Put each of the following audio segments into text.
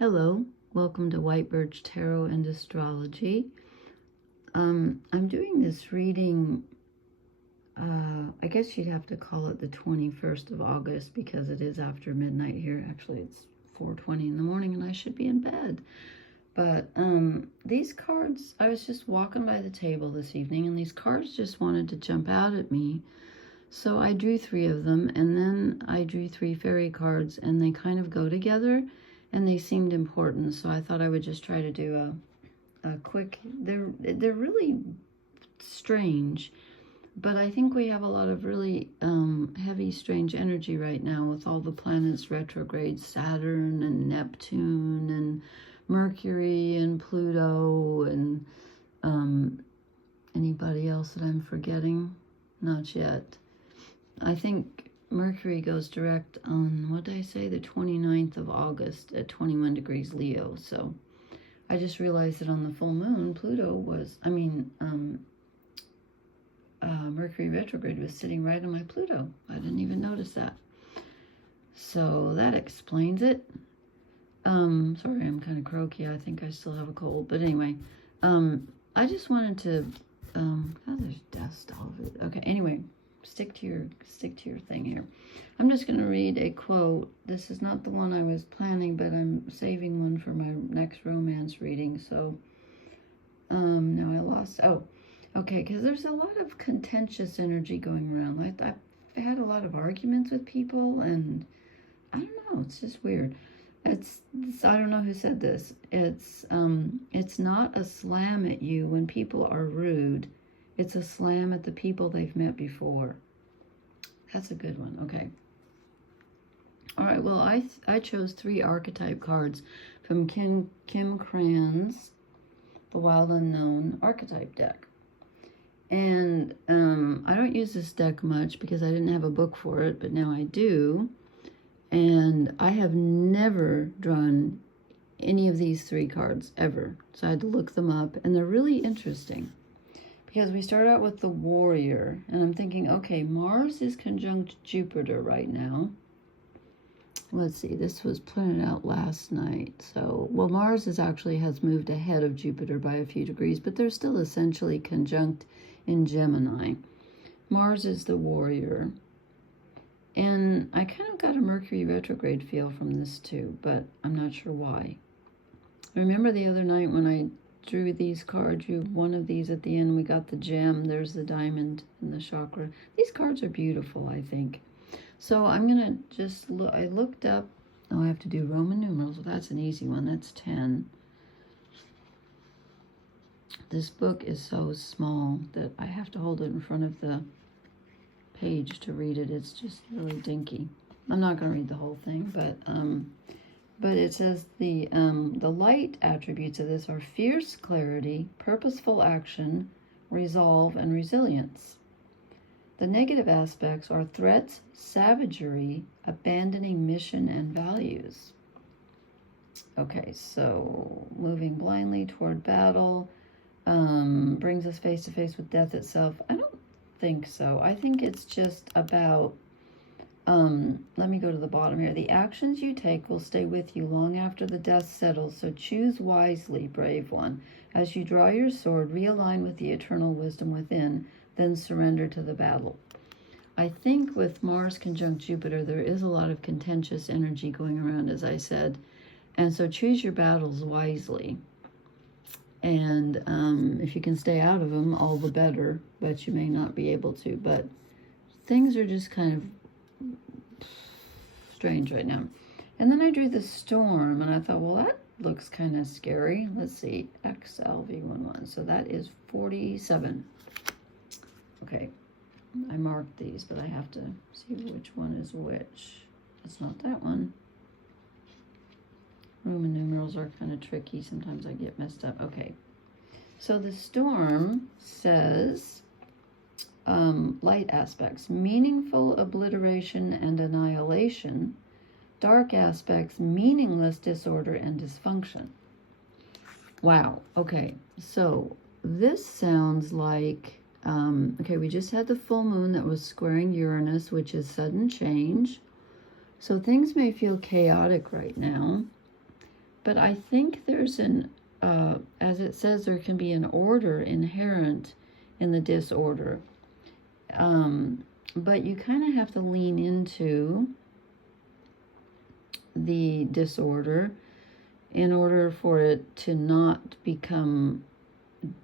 Hello, welcome to White Birch Tarot and Astrology. I'm doing this reading, I guess you'd have to call it the 21st of August because it is after midnight here. Actually, it's 4:20 in the morning and I should be in bed. But these cards, I was just walking by the table this evening and these cards just wanted to jump out at me. So I drew 3 of them and then I drew 3 fairy cards and they kind of go together. And they seemed important, so I thought I would just try to do a quick. They're really strange, but I think we have a lot of really heavy, strange energy right now with all the planets retrograde, Saturn and Neptune and Mercury and Pluto and anybody else that I'm forgetting? Not yet. I think Mercury goes direct on, what did I say, the 29th of August at 21 degrees Leo. So I just realized that on the full moon, Pluto was, Mercury retrograde was sitting right on my Pluto. I didn't even notice that. So that explains it. Sorry, I'm kind of croaky. I think I still have a cold. But anyway, I just wanted to, God, there's dust all over it. Okay, anyway. Stick to your thing here. I'm just going to read a quote. This is not the one I was planning, but I'm saving one for my next romance reading. So now I lost. Oh, okay, because there's a lot of contentious energy going around. I've had a lot of arguments with people, and I don't know. It's just weird. It's I don't know who said this. It's not a slam at you when people are rude. It's a slam at the people they've met before. That's a good one. Okay. All right. Well, I chose 3 archetype cards from Kim Cran's The Wild Unknown archetype deck. And I don't use this deck much because I didn't have a book for it, but now I do. And I have never drawn any of these 3 cards ever. So I had to look them up, and they're really interesting. Because we start out with the Warrior, and I'm thinking, okay, Mars is conjunct Jupiter right now. Let's see, this was printed out last night. So, well, Mars has moved ahead of Jupiter by a few degrees, but they're still essentially conjunct in Gemini. Mars is the Warrior. And I kind of got a Mercury retrograde feel from this too, but I'm not sure why. Remember the other night when I drew these cards, drew one of these at the end, we got the gem, there's the diamond and the chakra. These cards are beautiful, I think. So I'm gonna just look. I looked up. Oh, I have to do Roman numerals. Well, that's an easy one. That's 10. This book is so small that I have to hold it in front of the page to read it. It's just really dinky. I'm not gonna read the whole thing, but it says the light attributes of this are fierce clarity, purposeful action, resolve, and resilience. The negative aspects are threats, savagery, abandoning mission and values. Okay, so moving blindly toward battle brings us face to face with death itself. I don't think so. I think it's just about let me go to the bottom here. The actions you take will stay with you long after the dust settles, so choose wisely, brave one. As you draw your sword, realign with the eternal wisdom within, then surrender to the battle. I think with Mars conjunct Jupiter, there is a lot of contentious energy going around, as I said, and so choose your battles wisely. And if you can stay out of them, all the better, but you may not be able to. But things are just kind of strange right now. And then I drew the storm, and I thought, well, that looks kind of scary. Let's see, XLV11. So that is 47. Okay, I marked these, but I have to see which one is which. It's not that one. Roman numerals are kind of tricky. Sometimes I get messed up. Okay, so the storm says light aspects, meaningful obliteration and annihilation. Dark aspects, meaningless disorder and dysfunction. Wow. Okay, so this sounds like, okay, we just had the full moon that was squaring Uranus, which is sudden change. So things may feel chaotic right now. But I think there's as it says, there can be an order inherent in the disorder. But you kind of have to lean into the disorder in order for it to not become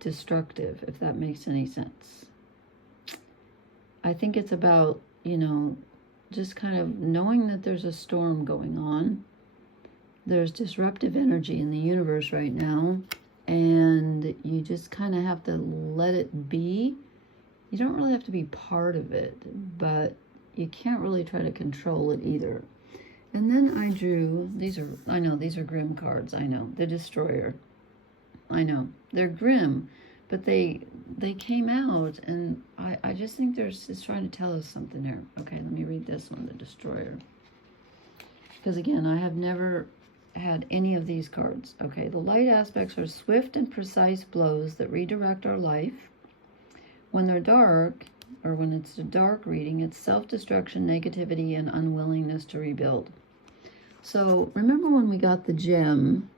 destructive, if that makes any sense. I think it's about, just kind of knowing that there's a storm going on. There's disruptive energy in the universe right now, and you just kind of have to let it be. You don't really have to be part of it, but you can't really try to control it either. And then I drew, these are grim cards, I know, the Destroyer. I know, they're grim, but they came out, and I just think it's trying to tell us something there. Okay, let me read this one, the Destroyer. Because again, I have never had any of these cards. Okay, the light aspects are swift and precise blows that redirect our life. When they're dark, or when it's a dark reading, it's self-destruction, negativity, and unwillingness to rebuild. So remember when we got the gem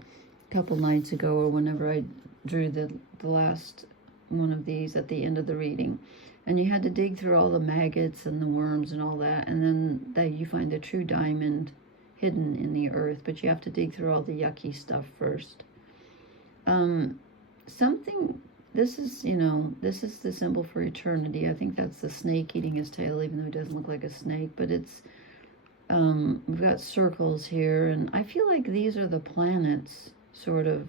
a couple nights ago, or whenever I drew the last one of these at the end of the reading, and you had to dig through all the maggots and the worms and all that, and then that you find the true diamond hidden in the earth, but you have to dig through all the yucky stuff first. This is the symbol for eternity. I think that's the snake eating his tail, even though it doesn't look like a snake, but it's, we've got circles here, and I feel like these are the planets sort of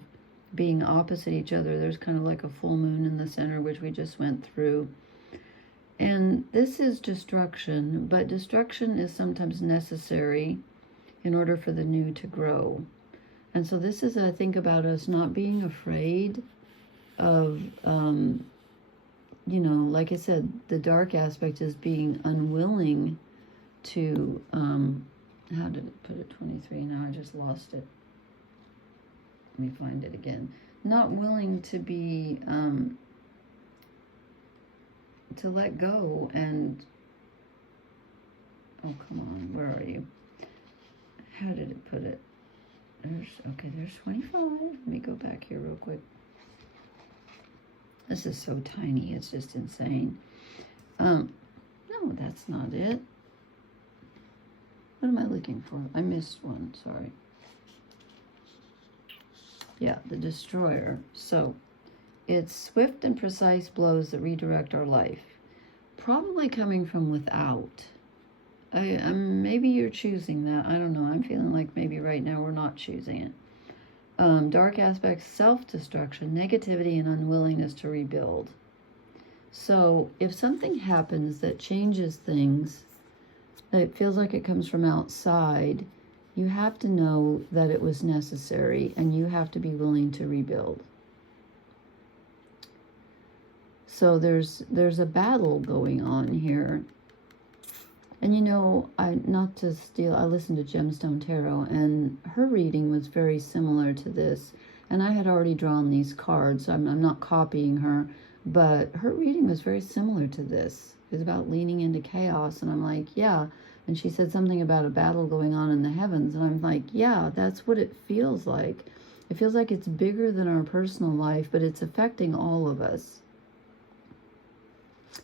being opposite each other. There's kind of like a full moon in the center, which we just went through. And this is destruction, but destruction is sometimes necessary in order for the new to grow. And so this is, I think, about us not being afraid of, like I said, the dark aspect is being unwilling to, how did it put it, 23? Now I just lost it. Let me find it again. Not willing to be, to let go and, oh, come on, where are you? How did it put it? There's 25. Let me go back here real quick. This is so tiny, it's just insane. No, that's not it. What am I looking for? I missed one, sorry. Yeah, the Destroyer. So, it's swift and precise blows that redirect our life. Probably coming from without. Maybe you're choosing that. I don't know. I'm feeling like maybe right now we're not choosing it. Dark aspects, self-destruction, negativity, and unwillingness to rebuild. So if something happens that changes things, that it feels like it comes from outside, you have to know that it was necessary, and you have to be willing to rebuild. So there's a battle going on here. And not to steal, I listened to Gemstone Tarot, and her reading was very similar to this. And I had already drawn these cards, so I'm not copying her, but her reading was very similar to this. It was about leaning into chaos, and I'm like, yeah. And she said something about a battle going on in the heavens, and I'm like, yeah, that's what it feels like. It feels like it's bigger than our personal life, but it's affecting all of us.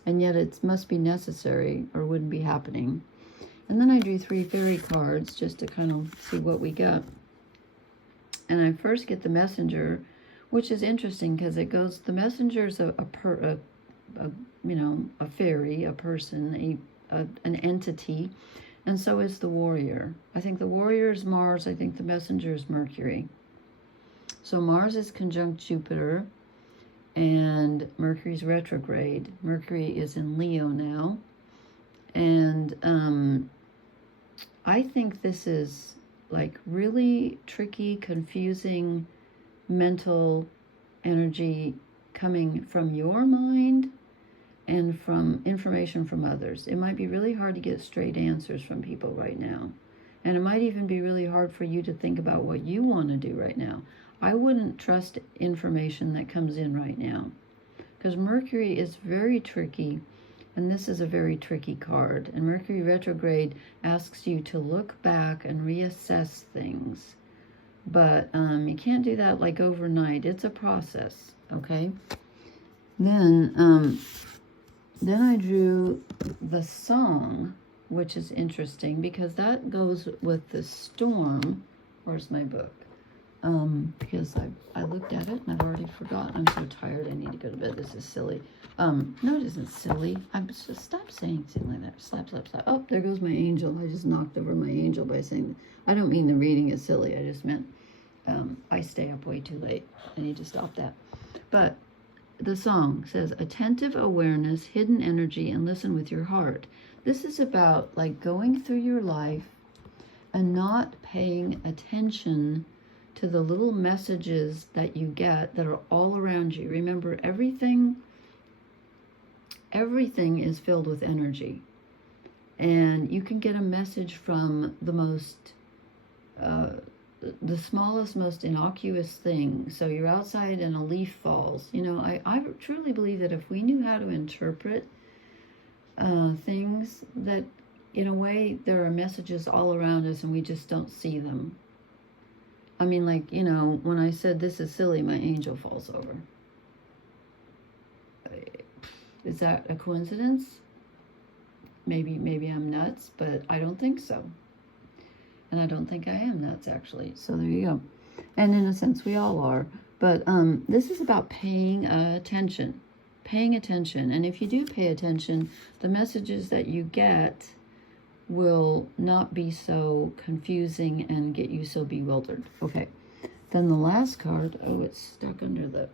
And yet it must be necessary or wouldn't be happening. And then I drew 3 fairy cards just to kind of see what we got. And I first get the Messenger, which is interesting because it goes, the Messenger's a fairy, a person, an entity, and so is the Warrior. I think the Warrior is Mars. I think the Messenger is Mercury. So Mars is conjunct Jupiter, and Mercury's retrograde. Mercury is in Leo now. And I think this is like really tricky, confusing mental energy coming from your mind and from information from others. It might be really hard to get straight answers from people right now. And it might even be really hard for you to think about what you want to do right now. I wouldn't trust information that comes in right now, because Mercury is very tricky, and this is a very tricky card. And Mercury retrograde asks you to look back and reassess things. But you can't do that like overnight. It's a process, okay? Then I drew the song, which is interesting because that goes with the storm. Where's my book? Because I looked at it and I've already forgotten. I'm so tired. I need to go to bed. This is silly. No, it isn't silly. I'm just stop saying something like that. Slap, slap, slap. Oh, there goes my angel. I just knocked over my angel by saying, I don't mean the reading is silly. I just meant I stay up way too late. I need to stop that. But the song says, attentive awareness, hidden energy, and listen with your heart. This is about like going through your life and not paying attention to the little messages that you get that are all around you. Remember, everything is filled with energy. And you can get a message from the most, the smallest, most innocuous thing. So you're outside and a leaf falls. You know, I truly believe that if we knew how to interpret things, that in a way there are messages all around us and we just don't see them. I mean, like, you know, when I said this is silly, my angel falls over. Is that a coincidence? Maybe I'm nuts, but I don't think so. And I don't think I am nuts, actually. So there you go. And in a sense, we all are. But this is about paying attention. Paying attention. And if you do pay attention, the messages that you get will not be so confusing and get you so bewildered. Okay. Then the last card, oh, it's stuck under the...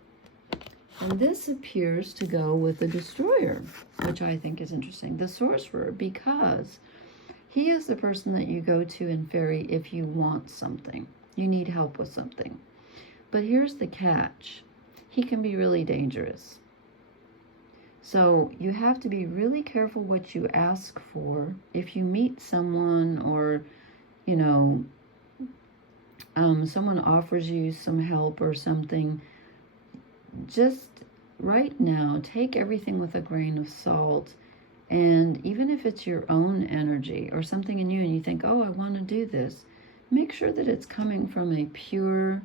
And this appears to go with the Destroyer, which I think is interesting. The Sorcerer, because he is the person that you go to in Fairy if you want something. You need help with something. But here's the catch. He can be really dangerous. So you have to be really careful what you ask for. If you meet someone or, you know, someone offers you some help or something, just right now, take everything with a grain of salt. And even if it's your own energy or something in you and you think, oh, I want to do this, make sure that it's coming from a pure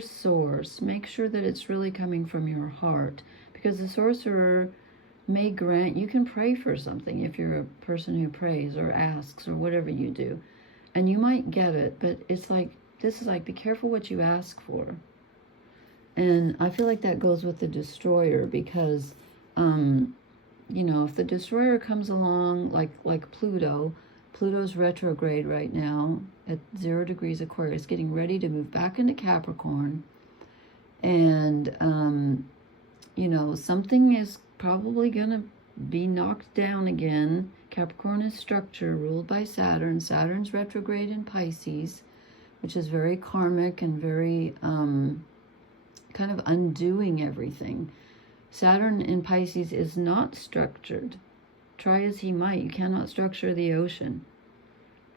source. Make sure that it's really coming from your heart, because the Sorcerer may grant, you can pray for something if you're a person who prays or asks or whatever you do, and you might get it, but it's like, this is like, be careful what you ask for. And I feel like that goes with the Destroyer, because you know, if the Destroyer comes along like Pluto's retrograde right now at 0 degrees Aquarius, getting ready to move back into Capricorn. And, you know, something is probably going to be knocked down again. Capricorn is structure, ruled by Saturn. Saturn's retrograde in Pisces, which is very karmic and very kind of undoing everything. Saturn in Pisces is not structured. Try as he might, you cannot structure the ocean.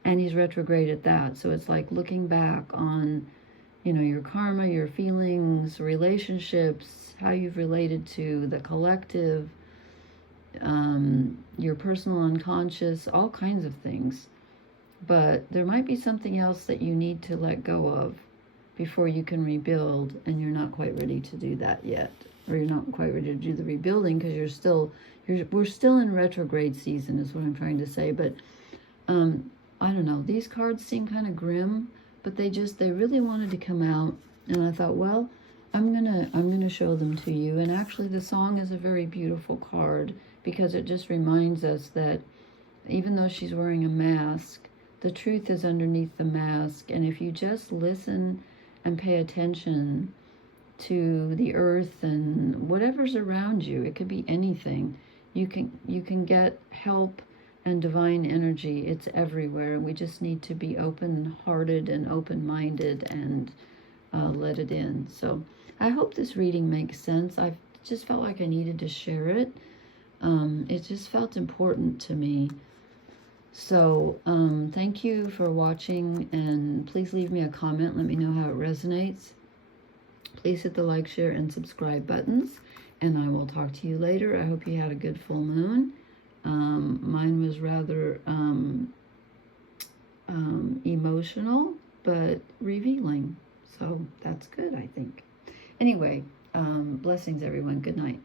And he's retrograde at that. So it's like looking back on, you know, your karma, your feelings, relationships, how you've related to the collective, your personal unconscious, all kinds of things. But there might be something else that you need to let go of before you can rebuild, and you're not quite ready to do that yet. Or you're not quite ready to do the rebuilding because we're still in retrograde season is what I'm trying to say. But I don't know, these cards seem kind of grim, but they really wanted to come out, and I thought, well, I'm gonna show them to you. And actually the song is a very beautiful card, because it just reminds us that even though she's wearing a mask, the truth is underneath the mask. And if you just listen and pay attention to the earth and whatever's around you, it could be anything, you can get help and divine energy. It's everywhere. We just need to be open-hearted and open-minded and let it in. So I hope this reading makes sense. I just felt like I needed to share it. It just felt important to me. So thank you for watching, and please leave me a comment. Let me know how it resonates. Please hit the like, share, and subscribe buttons, and I will talk to you later. I hope you had a good full moon. Mine was rather emotional, but revealing. So that's good, I think. Anyway, blessings, everyone. Good night.